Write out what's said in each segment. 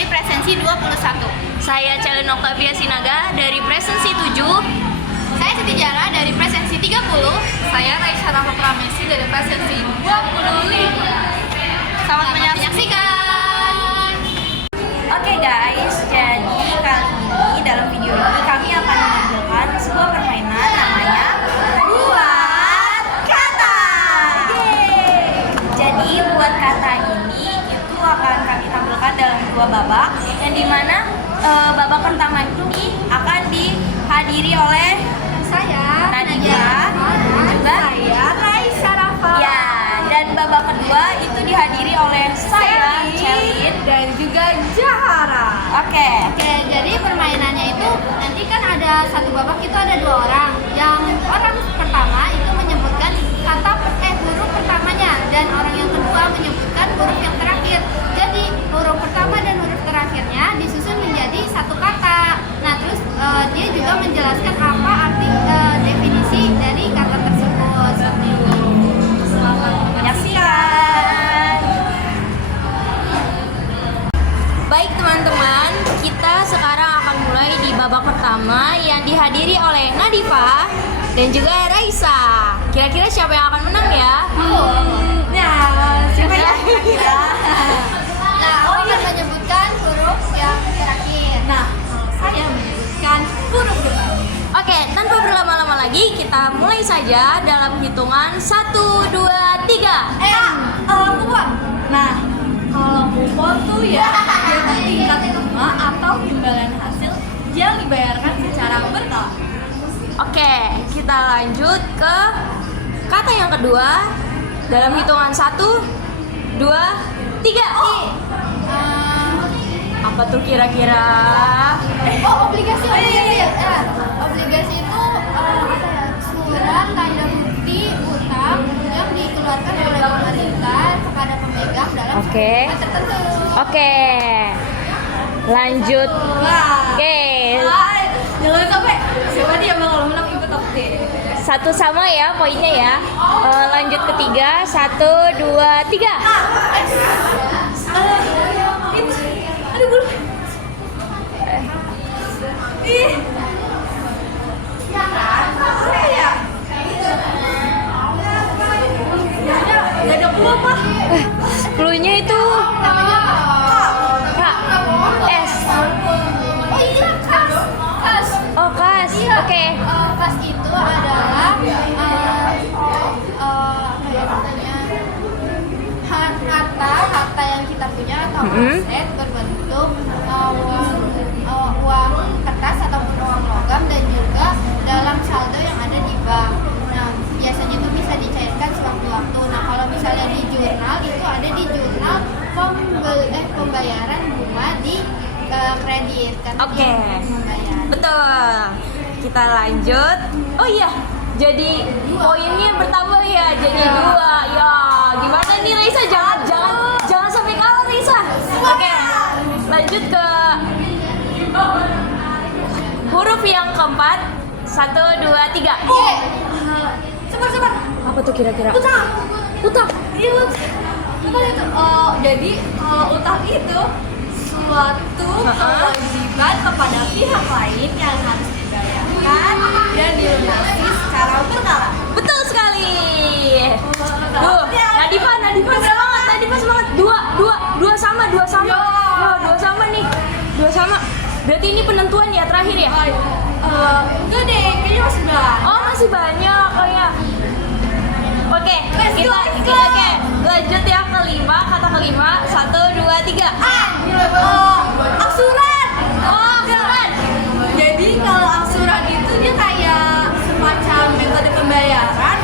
dari Presensi 21. Saya Celen Octavia Sinaga dari Presensi 7. Saya Siti Jara dari Presensi 30. Saya Raisa Rafa Pramesi dari Presensi 25. Selamat menyaksikan. Oke guys, jadi kali ini dalam video ini kami akan menampilkan sebuah permainan namanya Buat Kata. Jadi Buat Kata ini itu akan kami tampilkan dalam dua babak, yang dimana babak pertama ini akan dihadiri oleh Saya Nadia dan juga saya Raisa Rafa. ya, dan babak kedua itu dihadiri oleh saya Celin. dan juga Jahara. Oke. Oke, jadi permainannya itu nanti kan ada satu babak itu ada dua orang. Yang orang pertama itu menyebutkan kata huruf pertamanya dan orang yang kedua menyebutkan huruf yang terakhir. Jadi huruf pertama dan huruf terakhirnya disusun menjadi satu kata. Nah, terus dia juga menjelaskan apa arti definisi dari kata tersebut. Seperti itu. Selamat menyaksikan. Baik teman-teman, kita sekarang akan mulai di babak pertama yang dihadiri oleh Nadifa dan juga Raisa. Kira-kira siapa yang akan menang ya? Siapa ya kira-kira? Nah, aku akan menyebutkan huruf yang terakhir. Nah, saya menyebutkan huruf depan. Oke, tanpa berlama-lama lagi, kita mulai saja dalam hitungan 1, 2, 3. Kupon. Nah, kalau kupon tuh ya yaitu tingkat bunga atau imbalan hasil yang dibayarkan secara berkala. Oke, kita lanjut ke kata yang kedua dalam hitungan 1, 2, 3. Apa tuh kira-kira? Obligasi. Obligasi itu apa ya? Surat tanda bukti utang yang dikeluarkan oleh pemerintah kepada pemegang dalam Oke. suatu tertentu. Oke. Lanjut. Oke. Jangan sampai siapa dia kalau menang ikut update. Satu sama ya poinnya ya. Lanjut ketiga. 1, 2, 3. Aduh bulu. Ih. Apa ya? Gak ada clue apa? Cluenya itu K. S. Oh iya, kas. Oh, kas. Iya. Oke. Kas itu adalah apa ya namanya? Harta yang kita punya atau aset berbentuk uang kertas ataupun uang logam dan juga dalam saldo yang ada di bank. Nah, biasanya itu bisa dicairkan sewaktu-waktu. Nah, kalau misalnya di jurnal itu ada di jurnal pembayaran bunga di kredit karena Oke. dia membayar. Betul. Kita lanjut. Oh iya, jadi poinnya bertambah ya, jadi 2. Ya, gimana nih Raisa? Jangan sampai kalah Raisa. Oke. Lanjut ke huruf yang keempat. 1, 2, 3. Cepat. Apa tuh kira-kira? Utang. Utang. Iya utang. Apa itu? Jadi kalau utang itu suatu kewajiban kepada pihak lain yang harus dibayarkan dan dilunasi secara berkala. Betul sekali. Tuh, Nadifa semangat, Nadifa semangat. Dua sama. Wah, 2 sama nih. 2 sama. Berarti ini penentuan ya terakhir ya? Enggak deh, kayaknya masih banyak. Oh, masih banyak. Oh ya. Oke, Let's go. Oke, lanjut yang kelima, kata kelima. 1, 2, 3. Angsuran. Oh, angsuran. Jadi kalau angsuran itu dia kayak semacam metode pembayaran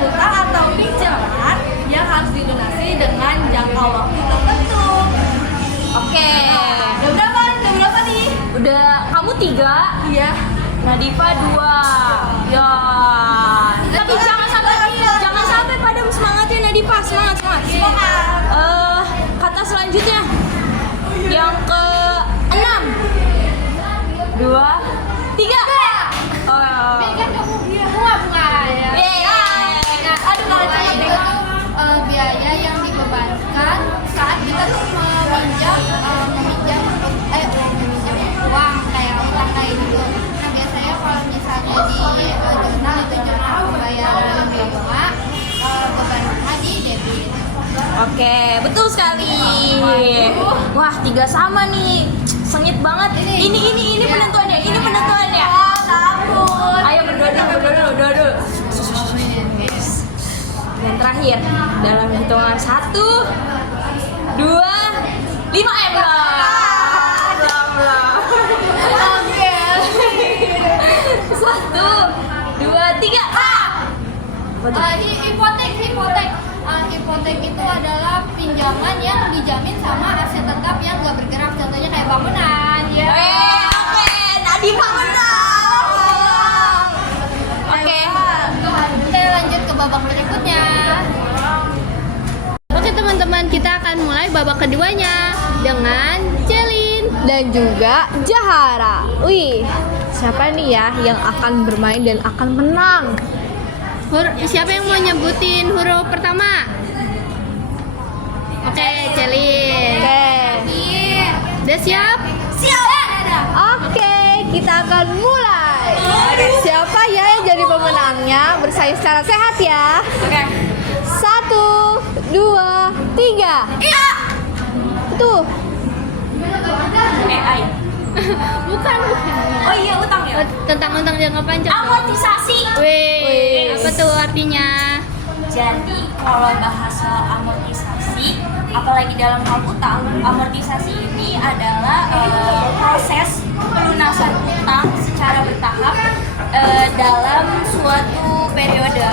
utang atau pinjaman yang harus dilunasi dengan jangka waktu tertentu. Oke. Udah berapa nih? Udah kamu 3, Iya. Nadifa 2. Ya. Tapi jangan sampai padam semangatnya Nadifa, semangat. Kata selanjutnya yang ke-6. 2, 3. Oh. Kan kamu bunga ya. Yeay. Nah, bunga itu biaya yang dibebankan saat kita tuh meminjam Wah, 3 sama nih. Sengit banget. Ini penentuannya. Ini penentuannya. Takut. Ayo berdoa dulu. Dan terakhir dalam hitungan 1, 2, 5 belum. Oke. 1, 2, 3. Hipotek itu adalah pinjaman yang dijamin sama aset tetap yang nggak bergerak. Contohnya kayak bangunan, ya. Oke, Nadi menang. Oke. Kita lanjut ke babak berikutnya. Oke teman-teman, kita akan mulai babak keduanya dengan Celin Dan juga Jahara. Wih, siapa nih ya yang akan bermain dan akan menang? Siapa yang mau nyebutin huruf pertama? Oke, Celin. Udah siap? Oke, kita akan mulai. Siapa ya yang jadi pemenangnya? Bersaing secara sehat ya. Oke. 1, 2, 3. Tuh. AI. Bukan. Oh iya, utang ya. Tentang jangka panjang. Amortisasi. Wih, apa tuh artinya? Jadi kalau bahas soal amortisasi, apalagi dalam hal utang, amortisasi ini adalah proses pelunasan utang secara bertahap dalam suatu periode.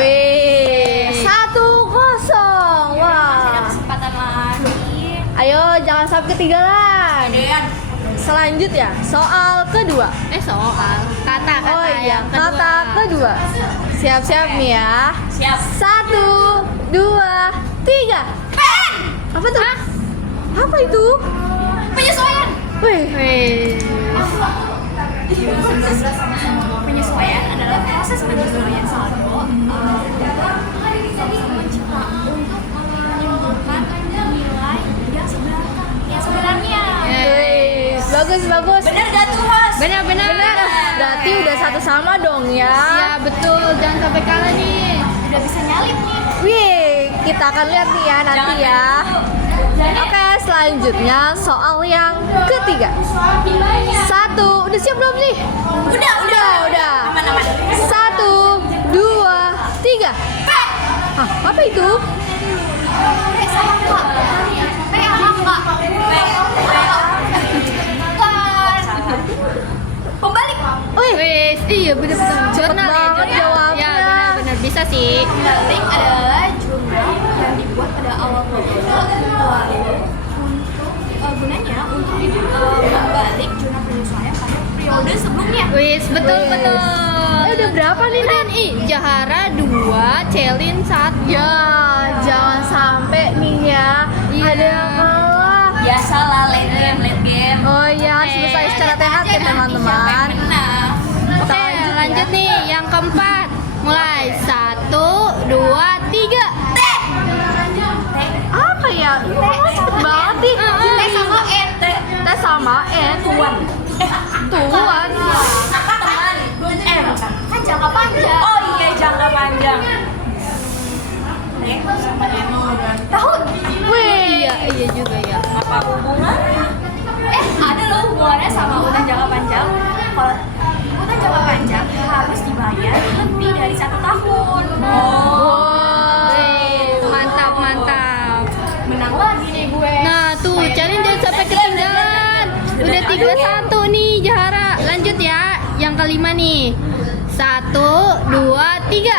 Wih, 1-0. Ada Wah. kesempatan lagi. Ayo, jangan sampai ketinggalan. Dean. Selanjutnya, soal kedua. Soal kata Oh iya, yang kedua. kata kedua. Siap-siap nih ya. Siap. 1, 2, 3. Apa tuh? Apa itu? Penyesuaian. Wih, Penyesuaian adalah proses penyesuaian saldo nilai yang sebenarnya. bagus. Bener gak tuh, Mas? Benar. Berarti udah 1 sama dong ya. Ya betul, jangan sampai kalah nih. Udah bisa nyalip nih. Wih, kita akan lihat nih ya nanti ya. Oke, selanjutnya soal yang ketiga. 1, udah siap belum nih? Udah. Aman. 1, 2, 3. Hah, apa itu? Pembalik. Wih, Wes, iya benar. Jurnal banget jawabnya. Ya benar bisa sih. Pembalik adalah jurnal yang dibuat pada awal periode lalu gunanya untuk membalik jurnal penyesuaian pada periode sebelumnya. Wes, betul. udah berapa nih, Ren? Jahara 2, Celin 1. Ya, jangan sampai nih ya. Iya. Ada yang kalah. Biasalah late game. Oh iya, selesai secara sehat ya teman-teman. Oke, lanjut nih yang keempat. Mulai 1, 2, 3. Apa ya? Cepet banget nih. T sama N. T sama N. Tuan. Teman. Kan jangka panjang. Oh iya, jangka panjang. Sama tahun. Wih. Iya juga ya. Apa hubungan? Ada loh hubungannya sama utang jangka panjang. Kalau utang jangka panjang harus dibayar lebih dari 1 tahun. Mantap. Menang lagi nih gue. Nah, tuh, Celin jangan sampai ketinggalan. Udah 3-1 nih, Jahara. Lanjut ya. Yang kelima nih. 1, 2, 3.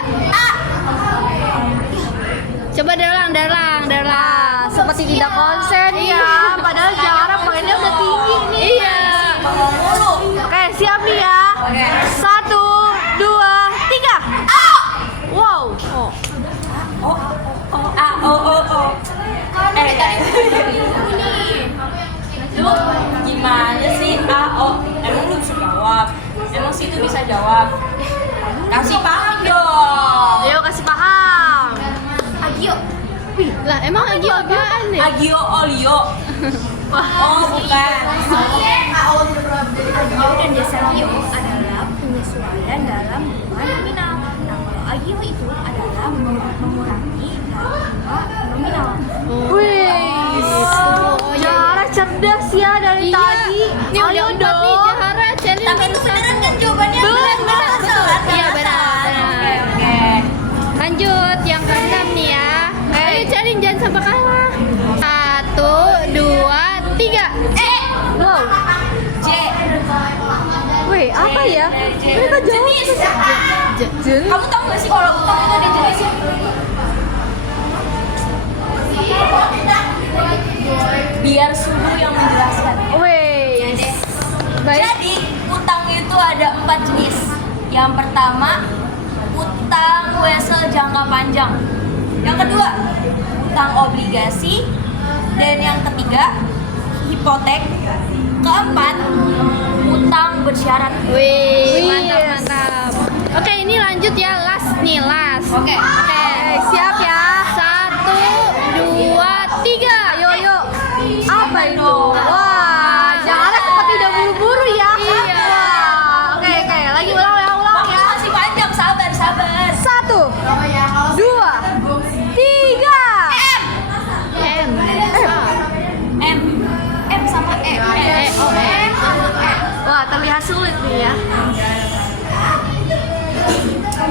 Coba dalang. Nah, seperti tidak konsen ya. Padahal Jahara poinnya udah tinggi nih. Iya. Oke, siap nih ya. Oke. 1, 2, 3. Wow. Lu gimana sih? Emang lu bisa jawab? Emang situ bisa jawab? Kasih paham dong. Ayo kasih paham. Agio. Lah, emang lagi apaan nih? Agio Olio. Oh, bukan. Agio dan desagio adalah penyesuaian dalam hubungan nominal. Nah, kalau agio itu adalah mengurangi nominal. Wih, Jahara cerdas ya dari tadi. Ini udah Ayo 4 nih dong. Jahara, Celin Tapi itu beneran kan jawabannya? Bener, betul. Iya, benar. Oke. Lanjut yang ke-6 nih ya. Ayo Celin jangan sampai kalah. 1, 2, 3. Wow. J. Wih, apa ya? Mereka jawab. Jenis. Kamu tahu nggak sih kalau utang itu ada jenisnya? Biar suhu yang menjelaskan. Wih. Baik. Jadi utang itu ada 4 jenis. Yang pertama utang wesel jangka panjang. Yang kedua utang obligasi. Dan yang ketiga hipotek. Keempat utang bersyarat. Wih, Wih, mantap yes. mantap. Oke, ini lanjut ya, last nih, last. Oke. Siap ya. 1, 2, 3. Ayo, yuk. Apa itu? Wah, Jahara seperti udah buru-buru ya. Iya. Wah, oke, lagi ulang ya. Waktu masih panjang, sabar. 1, 2, 3. M. M sama E. Oh, M. Wah, terlihat sulit nih ya.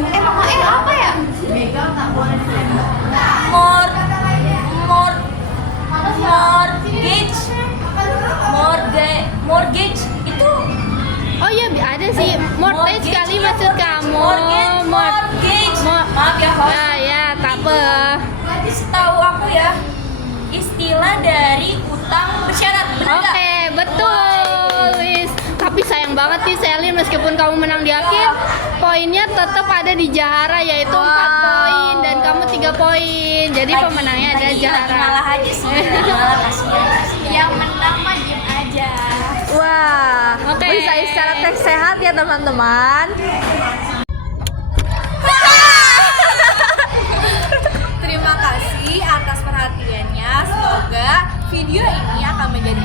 Emang E apa ya? Mortgage itu Oh iya, ada sih. Mortgage kali maksud kamu. mortgage. Mo- Maaf ya, host. Ya, tak apa. Setahu aku ya, istilah dari utang bersyarat, benar nggak? Oke, betul, Lis. Tapi sayang banget nih Selin, meskipun kamu menang di akhir, poinnya tetap ada di Jahara, yaitu 4 Wow. poin dan kamu 3 poin. Jadi pemenangnya ada Lagi Jahara. ngalah aja sih, lagi ngalah kasihan. Yang menang mah diem aja. Wah, Oke. bisa istirahat teh sehat ya teman-teman. Terima kasih atas perhatiannya. Semoga video ini akan menjadi